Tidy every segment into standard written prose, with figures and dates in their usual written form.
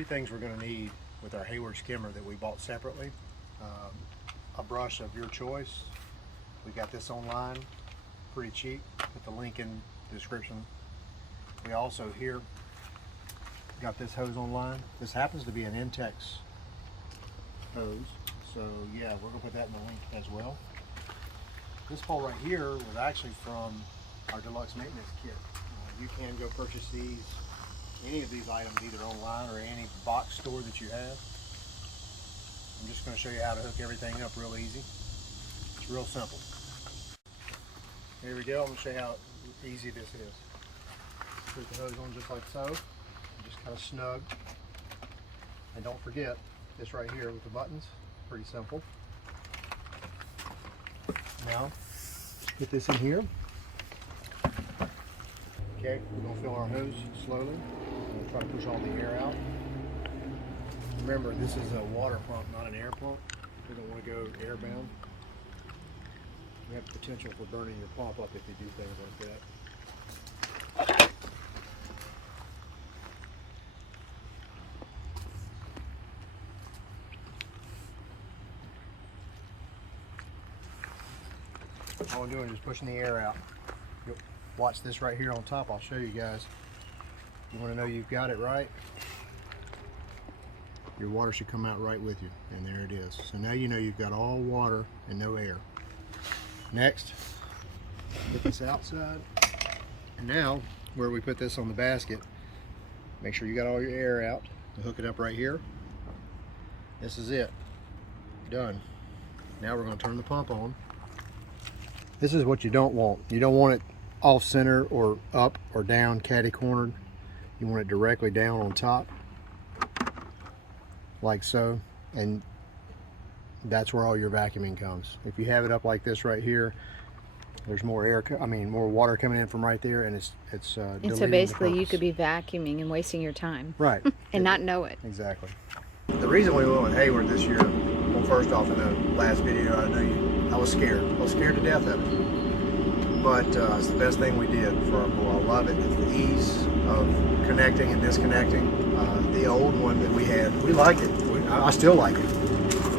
three things we're going to need with our Hayward skimmer that we bought separately. A brush of your choice. We got this online, pretty cheap. Put the link in the description. We also here got this hose online. This happens to be an Intex hose, so yeah, we're gonna put that in the link as well. This pole right here was actually from our deluxe maintenance kit. You can go purchase these, any of these items, either online or any box store that you have. I'm just going to show you how to hook everything up real easy. It's real simple. Here we go. I'm going to show you how easy this is. Put the hose on just like so. Just kind of snug. And don't forget this right here with the buttons. Pretty simple. Now, get this in here. Okay, we're going to fill our hose slowly. We're going to try to push all the air out. Remember, this is a water pump, not an air pump. We don't want to go airbound. We have the potential for burning your pump up if you do things like that. All we're doing is pushing the air out. Watch this right here on top. I'll show you guys. You want to know you've got it right? Your water should come out right with you, and there it is. So now you know you've got all water and no air. Next, put this outside. And now, where we put this on the basket, make sure you got all your air out. Hook it up right here. This is it. Done. Now we're going to turn the pump on. This is what you don't want. You don't want it off center or up or down catty cornered. You want it directly down on top, like so, and that's where all your vacuuming comes. If you have it up like this right here, there's more air, more water coming in from right there, and it's and so basically you could be vacuuming and wasting your time, right? And not know it. Exactly. The reason we went with Hayward this year, well, first off, in the last video, I was scared. I was scared to death of it, but it's the best thing we did for our pool. I love it. It's the ease of connecting and disconnecting. The old one that we had, we like it. I still like it,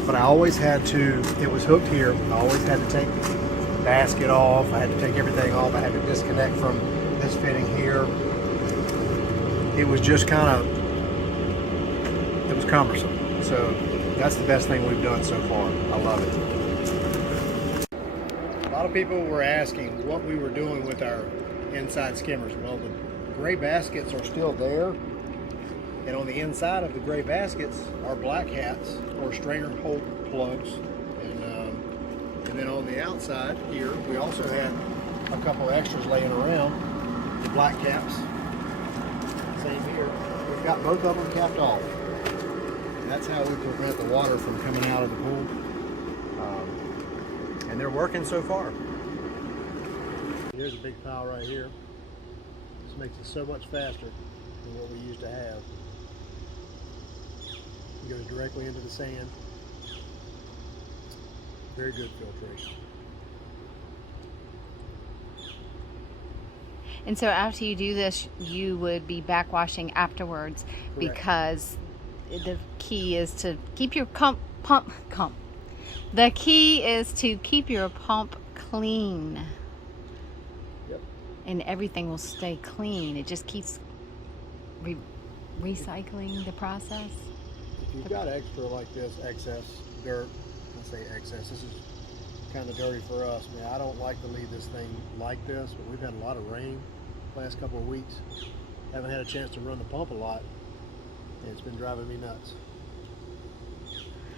but I always had to, it was hooked here, I always had to take the basket off, I had to take everything off, I had to disconnect from this fitting here. It was just kind of, it was cumbersome. So that's the best thing we've done so far. I love it. A lot of people were asking what we were doing with our inside skimmers. Well, the gray baskets are still there. And on the inside of the gray baskets are black hats or strainer hole plugs. And then on the outside here, we also had a couple extras laying around, the black caps. Same here. We've got both of them capped off. And that's how we prevent the water from coming out of the pool. And they're working so far. Here's a big pile right here. This makes it so much faster than what we used to have. It goes directly into the sand. Very good filtration. And so after you do this, you would be backwashing afterwards. Correct. Because the key is to keep your The key is to keep your pump clean. Yep. And everything will stay clean. It just keeps recycling the process. If you've got extra like this, excess dirt, let's say excess, this is kind of dirty for us. I mean, I don't like to leave this thing like this, but we've had a lot of rain the last couple of weeks. Haven't had a chance to run the pump a lot, and it's been driving me nuts.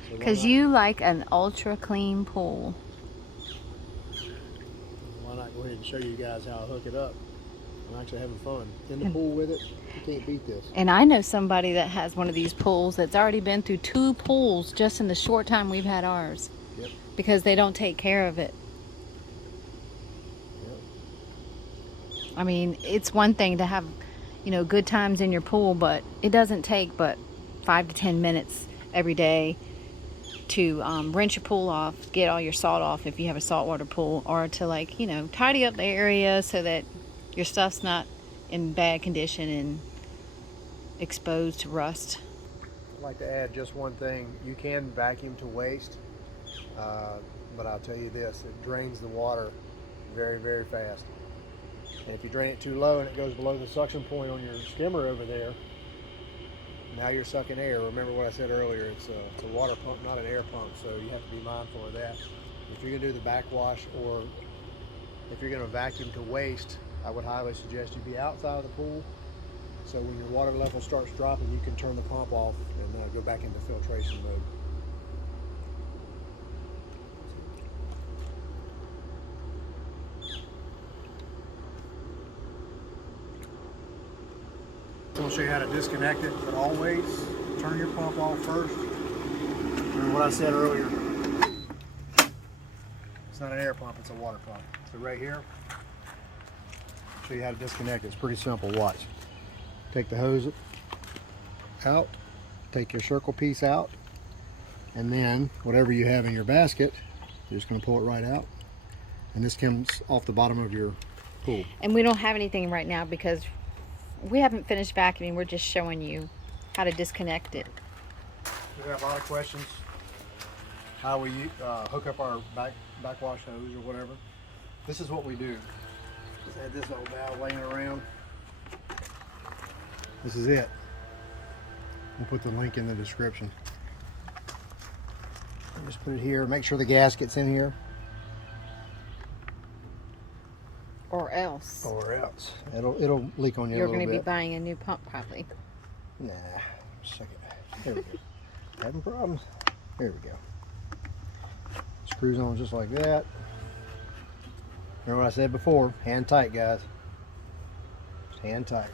Because you like an ultra clean pool. Why not go ahead and show you guys how I hook it up? I'm actually having fun. In the pool with it, you can't beat this. And I know somebody that has one of these pools that's already been through 2 pools just in the short time we've had ours. Yep. Because they don't take care of it. Yep. I mean, it's one thing to have, good times in your pool, but it doesn't take but 5 to 10 minutes every day to rinse your pool off, get all your salt off if you have a saltwater pool, or to tidy up the area so that your stuff's not in bad condition and exposed to rust. like to add just one thing. You can vacuum to waste, but I'll tell you this, it drains the water very, very fast. And if you drain it too low and it goes below the suction point on your skimmer over there, now you're sucking air. Remember what I said earlier, it's a water pump, not an air pump, so you have to be mindful of that. If you're gonna do the backwash, or if you're gonna vacuum to waste, I would highly suggest you be outside of the pool, so when your water level starts dropping, you can turn the pump off and go back into filtration mode. I'm going to show you how to disconnect it, but always turn your pump off first. Remember what I said earlier, it's not an air pump, it's a water pump. So right here, I'll show you how to disconnect it. It's pretty simple, watch. Take the hose out, take your circle piece out, and then whatever you have in your basket, you're just going to pull it right out. And this comes off the bottom of your pool. And we don't have anything right now because we haven't finished vacuuming. We're just showing you how to disconnect it. We have a lot of questions how we hook up our backwash hose or whatever. This is what we do. Just had this old valve laying around. This is it. We'll put the link in the description. Just put it here. Make sure the gasket's in here. Or else. Or else. It'll leak on you a little bit. You're going to be buying a new pump probably. Nah. Second. There we go. Having problems? There we go. Screws on just like that. Remember what I said before? Hand tight, guys. Just hand tight.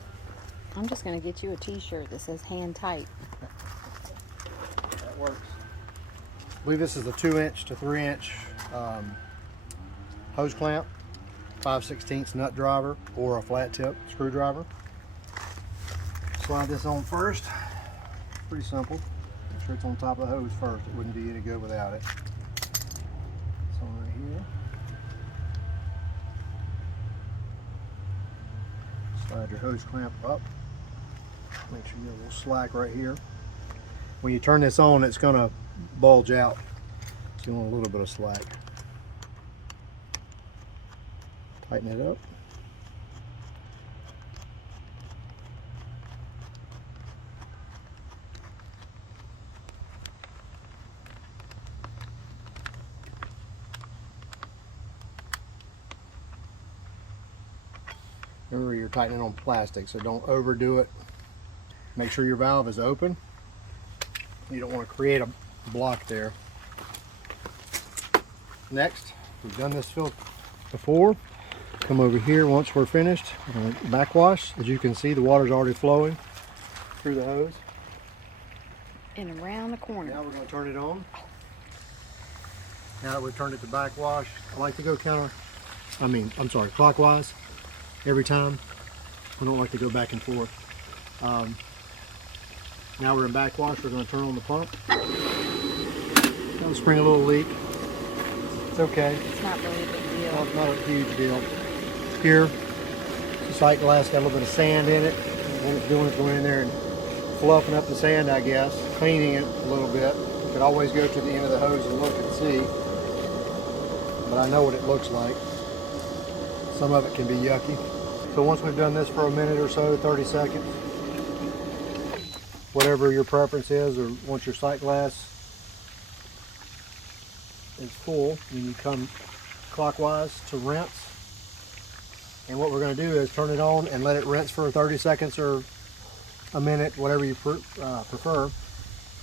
I'm just going to get you a t-shirt that says hand tight. That works. I believe this is a 2-inch to 3-inch hose clamp, 5/16 nut driver, or a flat tip screwdriver. Slide this on first. Pretty simple. Make sure it's on top of the hose first. It wouldn't be any good without it. It's on right here. Slide your hose clamp up. Make sure you have a little slack right here. When you turn this on, it's going to bulge out. So you want a little bit of slack. Tighten it up. Remember, you're tightening on plastic, so don't overdo it. Make sure your valve is open. You don't want to create a block there. Next, we've done this fill before. Come over here once we're finished. Backwash. As you can see, the water's already flowing through the hose. And around the corner. Now we're going to turn it on. Now that we've turned it to backwash, I like to go clockwise every time. I don't like to go back and forth. Now we're in backwash. We're going to turn on the pump. That'll spring a little leak. It's okay. It's not really a big deal. Not a huge deal. Here, the sight glass got a little bit of sand in it. What it's doing is going in there and fluffing up the sand, I guess, cleaning it a little bit. You could always go to the end of the hose and look and see. But I know what it looks like. Some of it can be yucky. So once we've done this for a minute or so, 30 seconds, whatever your preference is, or once your sight glass is full, then you come clockwise to rinse. And what we're going to do is turn it on and let it rinse for 30 seconds or a minute, whatever you prefer.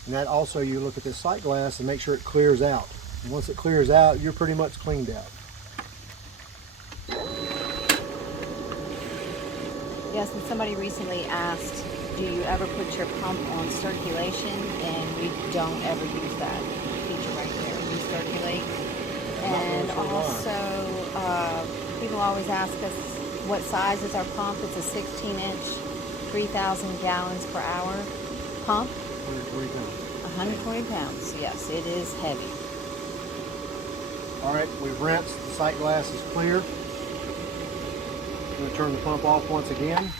And that also, you look at this sight glass and make sure it clears out. And once it clears out, you're pretty much cleaned out. Yes, and somebody recently asked, do you ever put your pump on circulation? And we don't ever use that feature right there. We circulate. And also, people always ask us what size is our pump. It's a 16-inch, 3,000 gallons per hour pump. 120 pounds. 120 pounds. Yes, it is heavy. All right, we've rinsed. The sight glass is clear. I'm going to turn the pump off once again.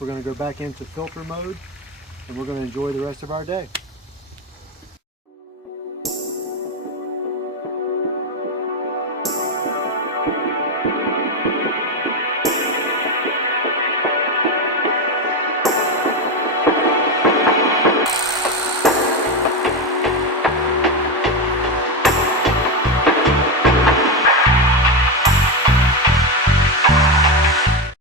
We're going to go back into filter mode. and we're going to enjoy the rest of our day.